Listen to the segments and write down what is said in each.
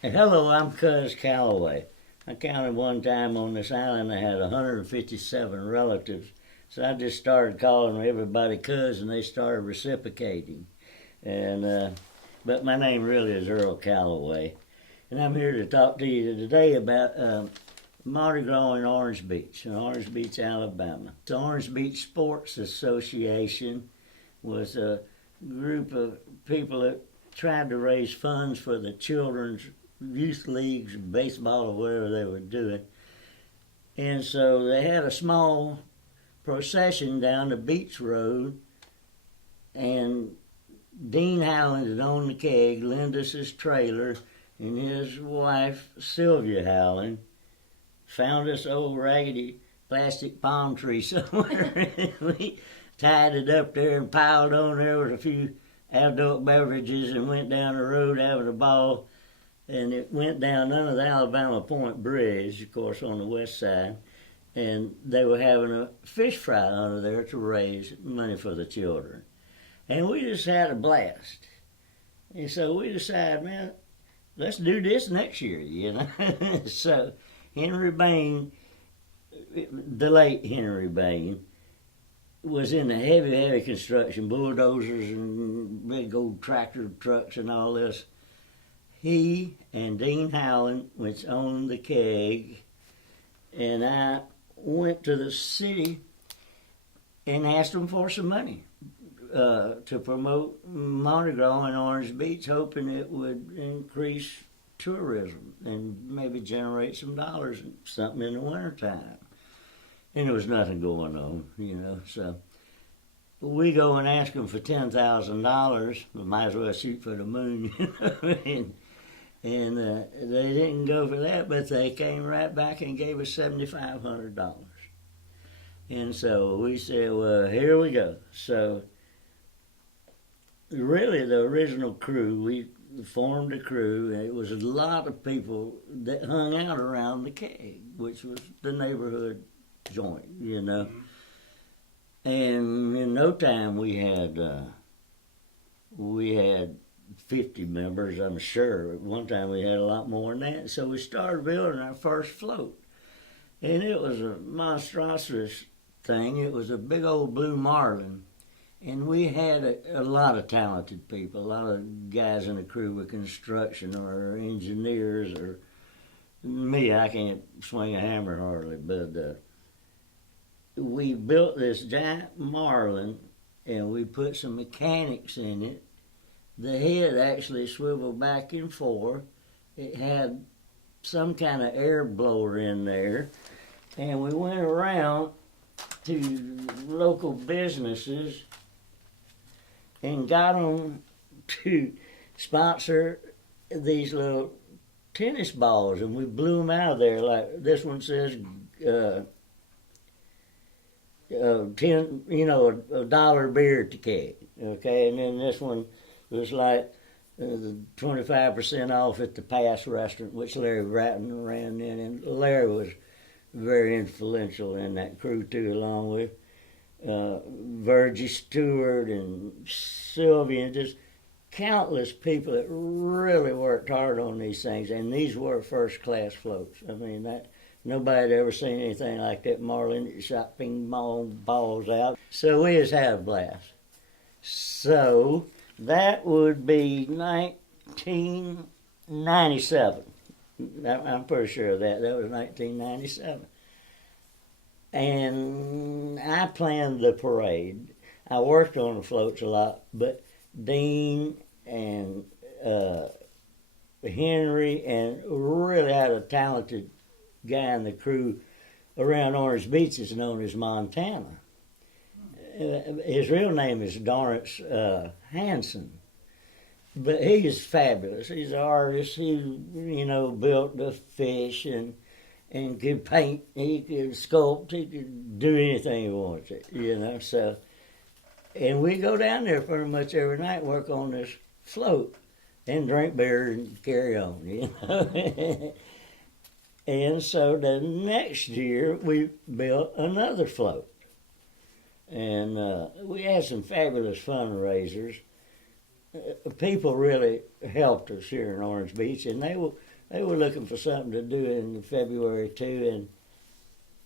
And hello, I'm Cuz Callaway. I counted one time on this island I had 157 relatives. So I just started calling everybody Cuz and they started reciprocating. But my name really is Earl Callaway. And I'm here to talk to you today about Mardi Gras in Orange Beach, Alabama. The Orange Beach Sports Association was a group of people that tried to raise funds for the children's youth leagues, baseball, or whatever they were doing. And so they had a small procession down the beach road, and Dean Howland had owned the keg, lent us his trailer, and his wife, Sylvia Howland, found this old raggedy plastic palm tree somewhere. We tied it up there and piled on there with a few adult beverages and went down the road having a ball. And it went down under the Alabama Point Bridge, of course, on the west side. And they were having a fish fry under there to raise money for the children. And we just had a blast. And so we decided, man, let's do this next year, you know. So Henry Bain, the late Henry Bain, was in the heavy construction, bulldozers and big old tractor trucks and all this. He and Dean Howland, which owned the keg, and I went to the city and asked them for some money to promote Mardi Gras in Orange Beach, hoping it would increase tourism and maybe generate some dollars, something in the wintertime. And there was nothing going on, you know, so we go and ask them for $10,000. We might as well shoot for the moon, you know. And they didn't go for that, but they came right back and gave us $7,500. And so we said, well, here we go. So really the original crew, we formed a crew, and it was a lot of people that hung out around the keg, which was the neighborhood joint, you know. Mm-hmm. And in no time we had 50 members, I'm sure. At one time we had a lot more than that. So we started building our first float. And it was a monstrous thing. It was a big old blue marlin. And we had a lot of talented people, a lot of guys in the crew with construction or engineers, or me, I can't swing a hammer hardly, but we built this giant marlin and we put some mechanics in it. The head actually swiveled back and forth. It had some kind of air blower in there. And we went around to local businesses and got them to sponsor these little tennis balls. And we blew them out of there. Like this one says, 10, you know, a dollar beer to keg. Okay, and then this one was like 25% off at the Pass restaurant, which Larry Bratton ran in. And Larry was very influential in that crew, too, along with Virgie Stewart and Sylvia, and just countless people that really worked hard on these things. And these were first-class floats. I mean, nobody had ever seen anything like that marlin that shot ping pong balls out. So we just had a blast. So that would be 1997. I'm pretty sure of that. That was 1997. And I planned the parade. I worked on the floats a lot, but Dean and Henry and really had a talented guy in the crew around Orange Beach is known as Montana. His real name is Dorrance Hanson, but he's fabulous. He's an artist. He, you know, built the fish and could paint. He could sculpt. He could do anything he wanted to, you know. So, and we go down there pretty much every night, work on this float, and drink beer and carry on, you know. And so the next year we built another float. And we had some fabulous fundraisers. people really helped us here in Orange Beach, and they were looking for something to do in February too,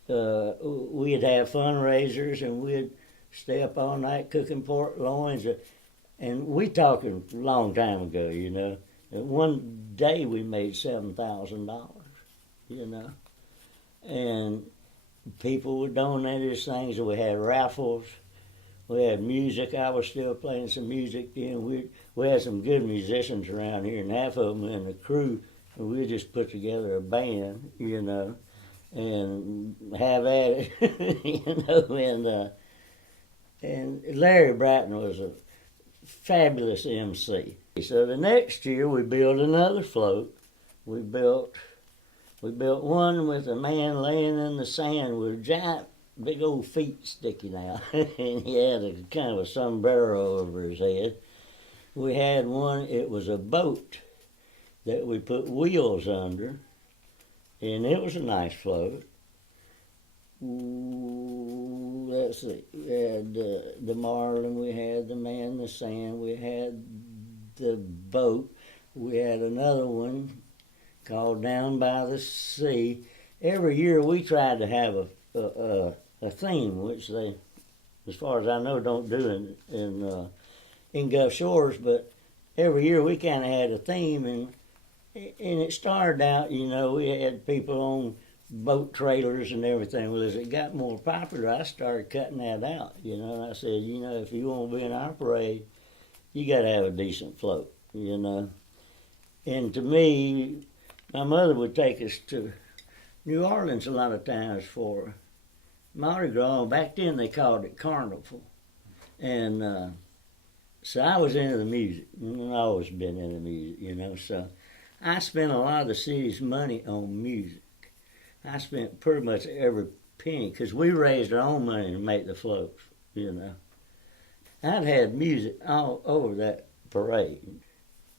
and we'd have fundraisers, and we'd stay up all night cooking pork loins, and we talking a long time ago, you know. And one day we made $7,000, you know, and people would donate us things, and we had raffles. We had music. I was still playing some music then. We had some good musicians around here, and half of them in the crew. And we just put together a band, you know, and have at it, you know. And Larry Bratton was a fabulous MC. So the next year we built another float. We built one with a man laying in the sand with giant big old feet sticking out, and he had a kind of a sombrero over his head. We had one, it was a boat that we put wheels under, and it was a nice float. Let's see, we had the Marlin, we had the man in the sand, we had the boat, we had another one called Down by the Sea. Every year we tried to have a theme, which they, as far as I know, don't do in Gulf Shores, but every year we kind of had a theme, and it started out, you know, we had people on boat trailers and everything. Well, as it got more popular, I started cutting that out, you know, and I said, you know, if you want to be in our parade, you got to have a decent float, you know. And to me, my mother would take us to New Orleans a lot of times for Mardi Gras. Back then they called it Carnival. And so I was into the music. I've always been into music, you know. So I spent a lot of the city's money on music. I spent pretty much every penny, because we raised our own money to make the floats, you know. I'd had music all over that parade.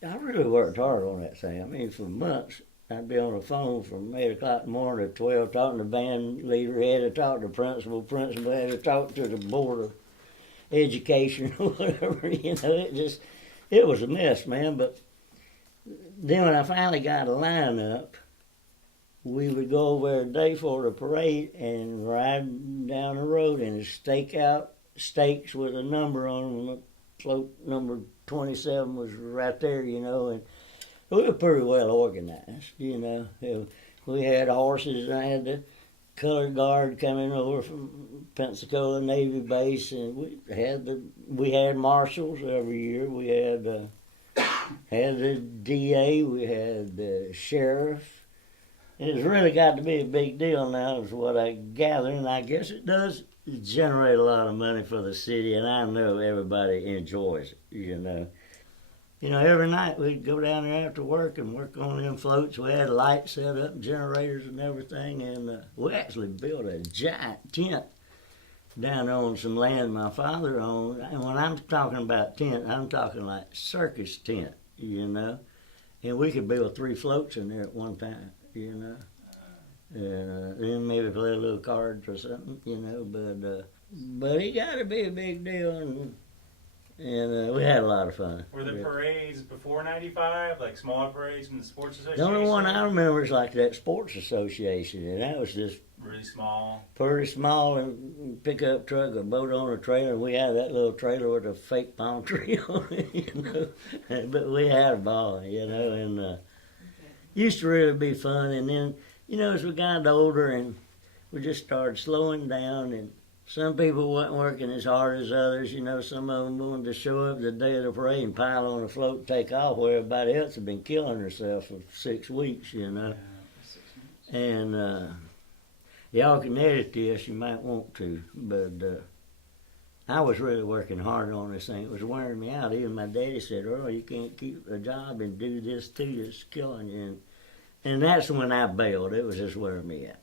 I really worked hard on that thing. I mean, for months, I'd be on the phone from 8 o'clock in the morning to 12, talking to the band leader, had to talk to the principal had to talk to the board of education or whatever, you know. It was a mess, man. But then when I finally got a lineup, we would go over there a day for the parade and ride down the road and stake out stakes with a number on them. Float number 27 was right there, you know, and we were pretty well organized, you know. We had horses, and I had the color guard coming over from Pensacola Navy Base, and we had marshals every year. We had the DA, we had the sheriff. It's really got to be a big deal now, is what I gather, and I guess it does generate a lot of money for the city, and I know everybody enjoys it, you know. You know, every night we'd go down there after work and work on them floats. We had lights set up, generators and everything, and we actually built a giant tent down on some land my father owned. And when I'm talking about tent, I'm talking like circus tent, you know. And we could build 3 floats in there at one time, you know. And then maybe play a little cards or something, you know. But it got to be a big deal, and we had a lot of fun. Were the parades before '95, like smaller parades from the sports association? The only one I remember is like that sports association, and that was just really small. Pretty small, and pickup truck, a boat on a trailer. We had that little trailer with a fake palm tree on it, you know. But we had a ball, you know, and used to really be fun. And then, you know, as we got older, and we just started slowing down, and some people wasn't working as hard as others. You know, some of them wanted to show up the day of the parade and pile on a float and take off, where everybody else had been killing herself for 6 weeks, you know. And y'all can edit this, you might want to, but I was really working hard on this thing. It was wearing me out. Even my daddy said, Earl, you can't keep a job and do this too, it's killing you. And that's when I bailed. It was just wearing me out.